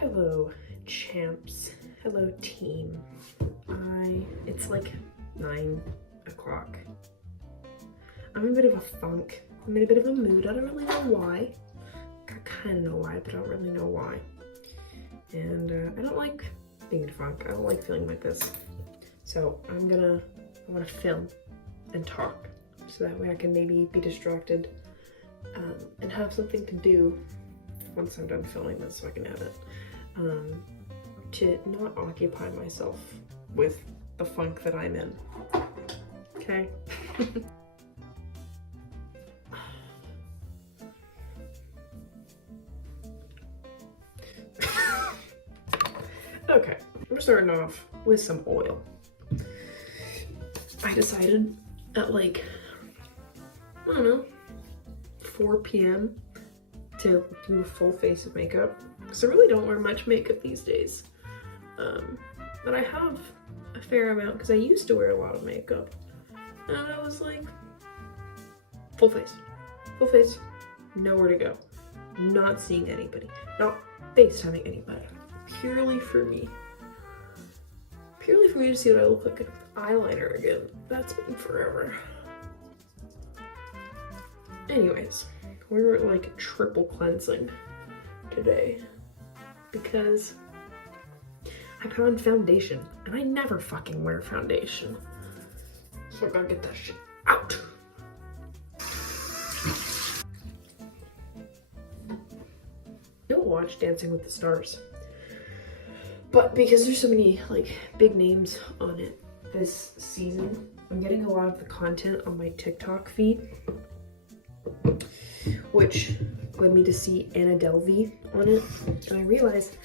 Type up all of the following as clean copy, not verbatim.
Hello, champs. Hello, team. It's like 9 o'clock. I'm in a bit of a funk. I'm in a bit of a mood. I don't really know why. I kind of know why, but I don't really know why. And I don't like being in a funk. I don't like feeling like this. So I want to film and talk so that way I can maybe be distracted and have something to do once I'm done filming this so I can edit. To not occupy myself with the funk that I'm in. Okay? Okay, we're starting off with some oil. I decided at like, I don't know, 4 p.m. to do a full face of makeup. Because I really don't wear much makeup these days. But I have a fair amount because I used to wear a lot of makeup. And I was like, full face, nowhere to go. Not seeing anybody, not FaceTiming anybody. Purely for me to see what I look like with eyeliner again. That's been forever. Anyways, we were like triple cleansing today because I put on foundation and I never fucking wear foundation. So I gotta get that shit out. I don't watch Dancing with the Stars. But because there's so many like big names on it this season, I'm getting a lot of the content on my TikTok feed, which led me to see Anna Delvey on it. And I realized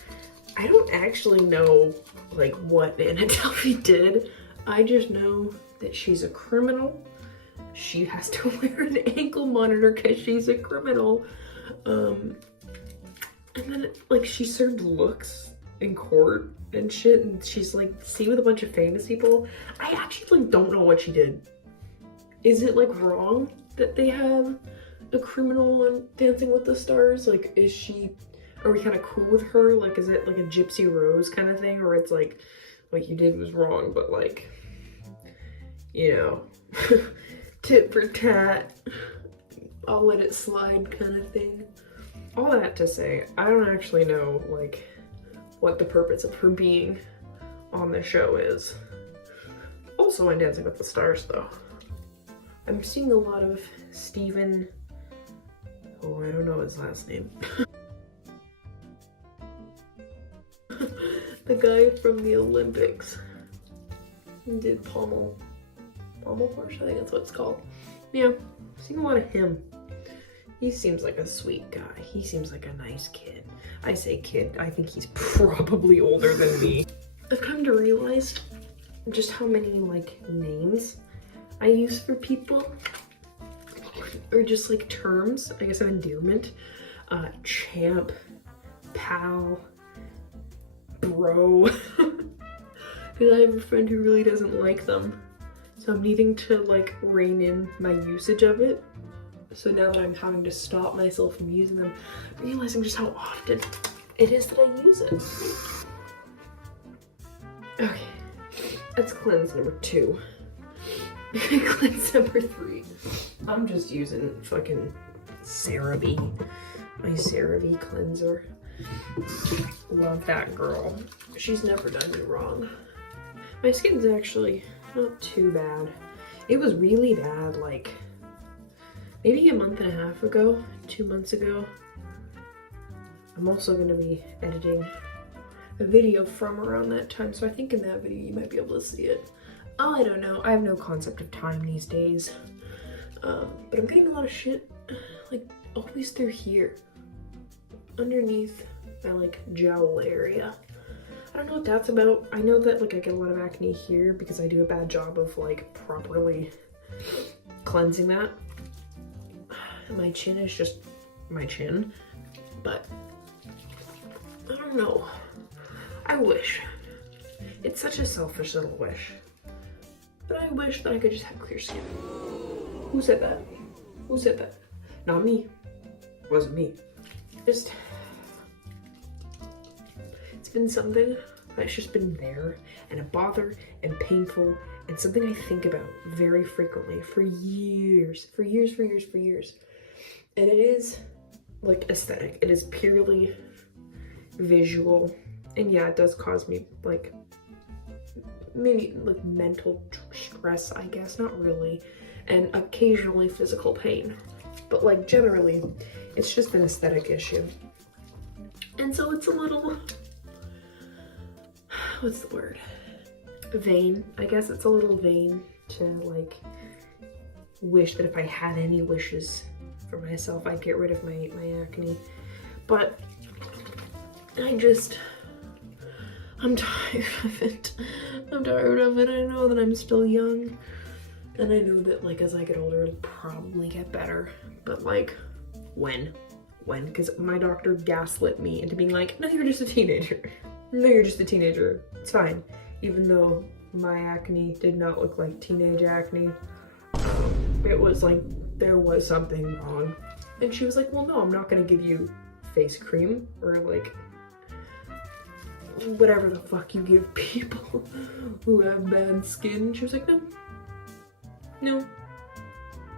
I don't actually know like what Anna Delvey did. I just know that she's a criminal. She has to wear an ankle monitor because she's a criminal. And then like she served looks in court and shit, and she's like seen with a bunch of famous people. I actually like don't know what she did. Is it like wrong that they have a criminal on Dancing with the Stars? Like, are we kind of cool with her? Like, is it like a Gypsy Rose kind of thing, or it's like what you did was wrong, but like, you know, tit for tat, I'll let it slide kind of thing. All that to say, I don't actually know like what the purpose of her being on the show is. Also on Dancing with the Stars though, I'm seeing a lot of Steven, oh I don't know his last name. The guy from the Olympics. He did pommel horse, I think that's what it's called. Yeah, seeing a lot of him. He seems like a sweet guy. He seems like a nice kid. I say kid, I think he's probably older than me. I've come to realize just how many like names I use for people, or just like terms, I guess of endearment. Champ, pal, bro. Because I have a friend who really doesn't like them. So I'm needing to like rein in my usage of it. So now that I'm having to stop myself from using them, realizing just how often it is that I use it. Okay, that's cleanse number 2. Cleanse number 3. I'm just using fucking CeraVe, my CeraVe cleanser. Love that girl. She's never done me wrong. My skin's actually not too bad. It was really bad like maybe a month and a half ago, 2 months ago. I'm also going to be editing a video from around that time, so I think in that video you might be able to see it. I don't know, I have no concept of time these days. But I'm getting a lot of shit, like, always through here. Underneath my, like, jowl area. I don't know what that's about. I know that, like, I get a lot of acne here because I do a bad job of, like, properly cleansing that. My chin is just my chin, but I don't know. I wish. It's such a selfish little wish. But I wish that I could just have clear skin. Who said that? Who said that? Not me. It wasn't me. Just been something that's just been there and a bother and painful and something I think about very frequently for years. And it is like aesthetic. It is purely visual. And yeah, it does cause me like maybe like mental stress, I guess, not really, and occasionally physical pain. But like generally, it's just an aesthetic issue. And so it's a little, what's the word? Vain. I guess it's a little vain to like wish that if I had any wishes for myself, I'd get rid of my acne. But I'm tired of it. I'm tired of it. I know that I'm still young. And I know that like as I get older, it'll probably get better. But like, when? Because my doctor gaslit me into being like, no, you're just a teenager. No, you're just a teenager. It's fine. Even though my acne did not look like teenage acne. It was like, there was something wrong. And she was like, well, no, I'm not gonna give you face cream or like whatever the fuck you give people who have bad skin. She was like, no.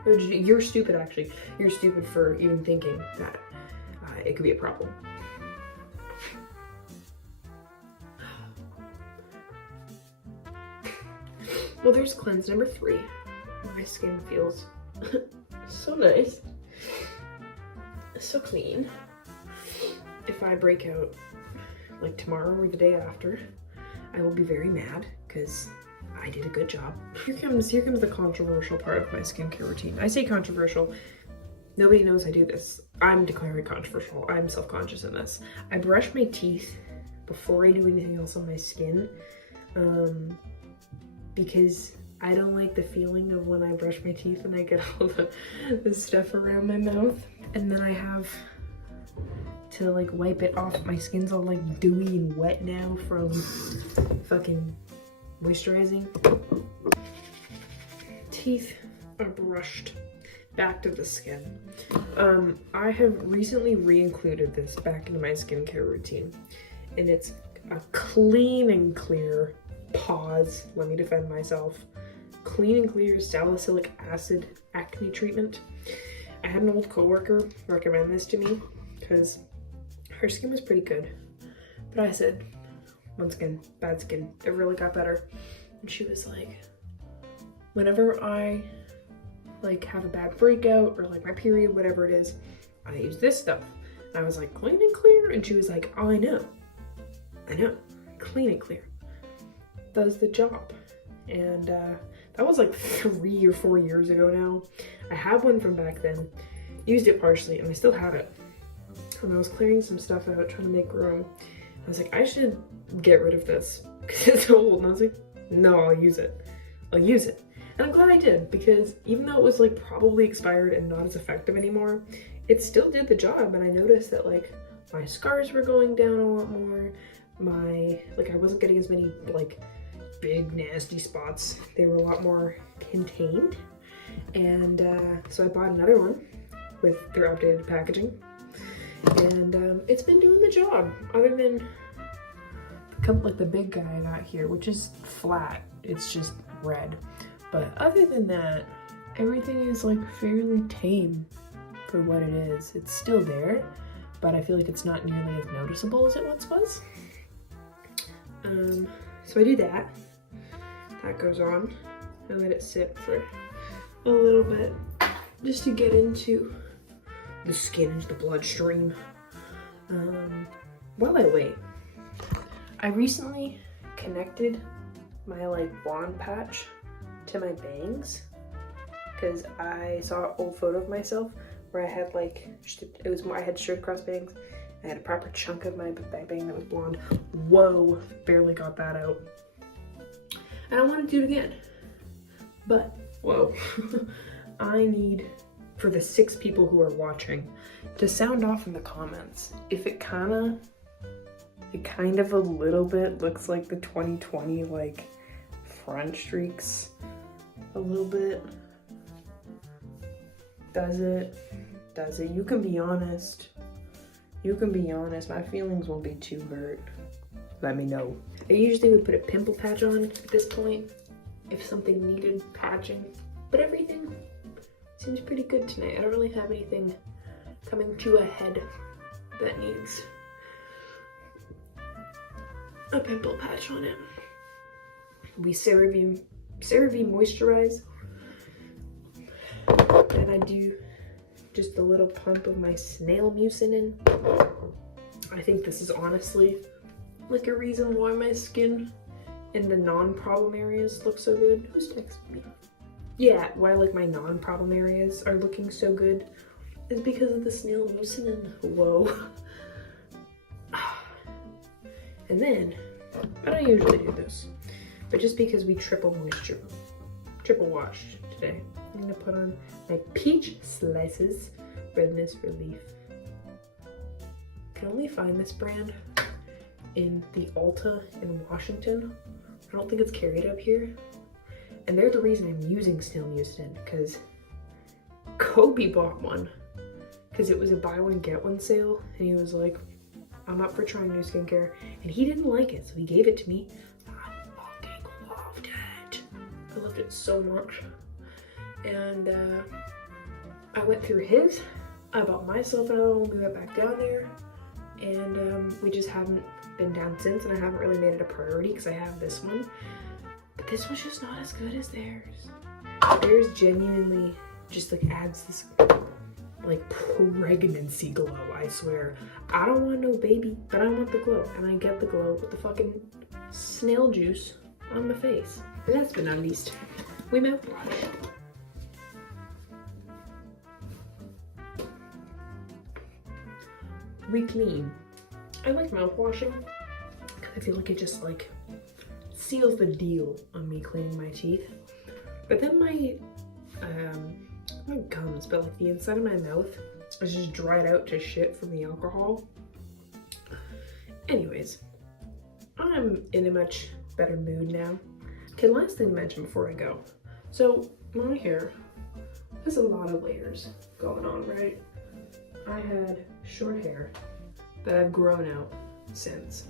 You're stupid, actually. You're stupid for even thinking that it could be a problem. Well, there's cleanse number 3. My skin feels so nice, so clean. If I break out like tomorrow or the day after, I will be very mad because I did a good job. Here comes the controversial part of my skincare routine. I say controversial. Nobody knows I do this. I'm declaring controversial. I'm self-conscious in this. I brush my teeth before I do anything else on my skin, because I don't like the feeling of when I brush my teeth and I get all the stuff around my mouth. And then I have to like wipe it off. My skin's all like dewy and wet now from fucking moisturizing. Teeth are brushed back to the skin. I have recently re-included this back into my skincare routine, and it's a clean and clear, pause, let me defend myself, clean and clear salicylic acid acne treatment. I had an old coworker recommend this to me because her skin was pretty good, but I said, one skin, bad skin, it really got better. And she was like, whenever I like have a bad breakout or like my period, whatever it is, I use this stuff. And I was like, clean and clear? And she was like, oh, I know, clean and clear does the job. And that was like 3 or 4 years ago now. I have one from back then, used it partially, and I still have it. And I was clearing some stuff out, trying to make room. I was like, I should get rid of this because it's old. And I was like, no, I'll use it. And I'm glad I did, because even though it was like probably expired and not as effective anymore, it still did the job. And I noticed that like my scars were going down a lot more. I wasn't getting as many like big nasty spots. They were a lot more contained. And so I bought another one with their updated packaging. And it's been doing the job, other than like the big guy I got here, which is flat. It's just red. But other than that, everything is like fairly tame for what it is. It's still there, but I feel like it's not nearly as noticeable as it once was. So I do that. That goes on. I let it sit for a little bit just to get into the skin, into the bloodstream. While I wait, I recently connected my like blonde patch to my bangs because I saw an old photo of myself where I had like, I had straight cross bangs. I had a proper chunk of my bang that was blonde. Whoa, barely got that out. And I want to do it again. But, whoa, I need, for the 6 people who are watching, to sound off in the comments if it kind of a little bit looks like the 2020 like front streaks a little bit. Does it? You can be honest. My feelings won't be too hurt. let me know. I usually would put a pimple patch on at this point if something needed patching, but everything seems pretty good tonight. I don't really have anything coming to a head that needs a pimple patch on it. We CeraVe moisturize, and I do just a little pump of my snail mucin. I think this is honestly like a reason why my skin in the non-problem areas look so good. Who's texting me? Yeah, why like my non-problem areas are looking so good is because of the snail mucin. Whoa. And then, I don't usually do this, but just because we triple washed today, I'm gonna put on my Peach Slices Redness Relief. I can only find this brand in the Ulta in Washington. I don't think it's carried up here. And they're the reason I'm using snail mucin, because Kobe bought one because it was a buy one get one sale, and he was like, I'm up for trying new skincare, and he didn't like it, so he gave it to me. I fucking loved it. I loved it so much. And I went through his, I bought myself another one, we went back down there, and we just haven't been down since, and I haven't really made it a priority because I have this one. But this one's just not as good as theirs. Theirs genuinely just like adds this like pregnancy glow, I swear. I don't want no baby, but I want the glow, and I get the glow with the fucking snail juice on my face. And last but not least, we mouthwash. We clean. I like mouthwashing because I feel like it just like seals the deal on me cleaning my teeth. But then my gums, but like the inside of my mouth is just dried out to shit from the alcohol. Anyways, I'm in a much better mood now. Okay, last thing to mention before I go. So my hair has a lot of layers going on, right? I had short hair that I've grown out since.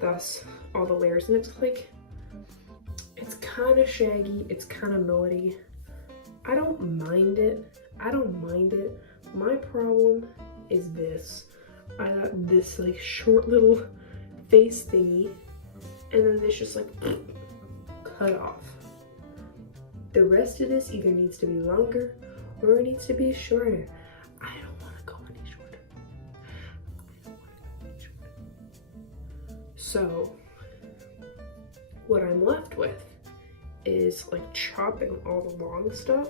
Thus, all the layers, and it's like, it's kind of shaggy, it's kind of melody. I don't mind it. I don't mind it. My problem is this. I got this like short little face thingy, and then this just like cut off. The rest of this either needs to be longer or it needs to be shorter. I don't want to go any shorter. I don't want to go any shorter. So what I'm left with is like chopping all the long stuff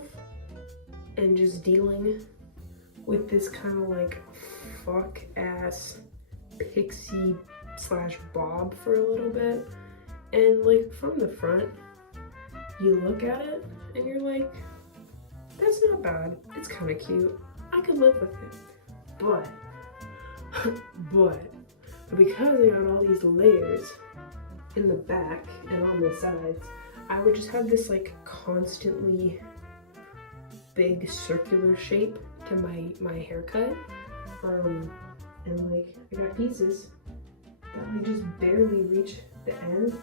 and just dealing with this kind of like fuck ass pixie slash bob for a little bit. And like from the front, you look at it and you're like, that's not bad. It's kind of cute. I could live with it. But because I got all these layers in the back and on the sides, I would just have this like constantly big circular shape to my haircut. And like I got pieces that would just barely reach the end.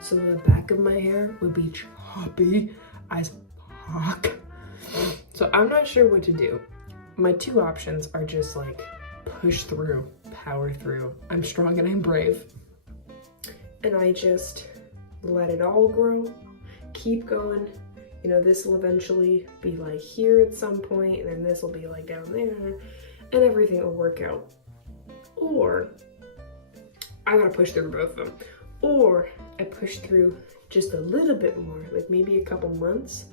So the back of my hair would be choppy as fuck. So I'm not sure what to do. My two options are just like push through, power through. I'm strong and I'm brave. And I just let it all grow, keep going. You know, this will eventually be like here at some point, and then this will be like down there, and everything will work out. Or I gotta push through both of them. Or I push through just a little bit more, like maybe a couple months,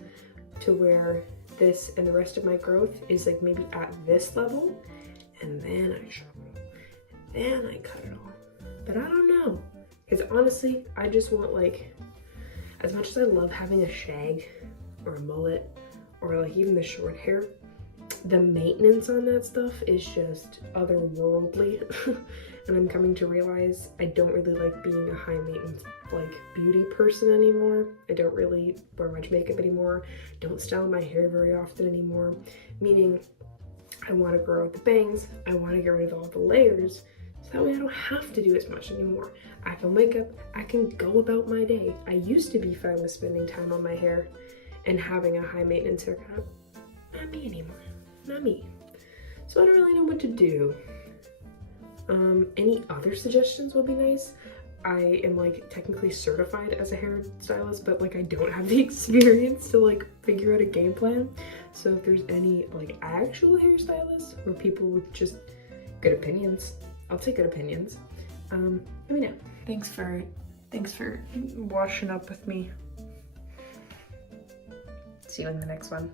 to where this and the rest of my growth is like maybe at this level, and then I chop it, and then I cut it off. But I don't know, because honestly, I just want like, as much as I love having a shag or a mullet or like even the short hair, the maintenance on that stuff is just otherworldly. And I'm coming to realize I don't really like being a high maintenance like beauty person anymore. I don't really wear much makeup anymore. Don't style my hair very often anymore. Meaning I want to grow out the bangs. I want to get rid of all the layers so that way I don't have to do as much anymore. I can wake up, I can go about my day. I used to be fine with spending time on my hair and having a high maintenance haircut. Not me anymore, not me. So I don't really know what to do. Any other suggestions would be nice. I am like technically certified as a hairstylist, but like I don't have the experience to like figure out a game plan. So if there's any like actual hairstylists or people with just good opinions, I'll take good opinions. Let me know. Thanks for washing up with me. See you in the next one.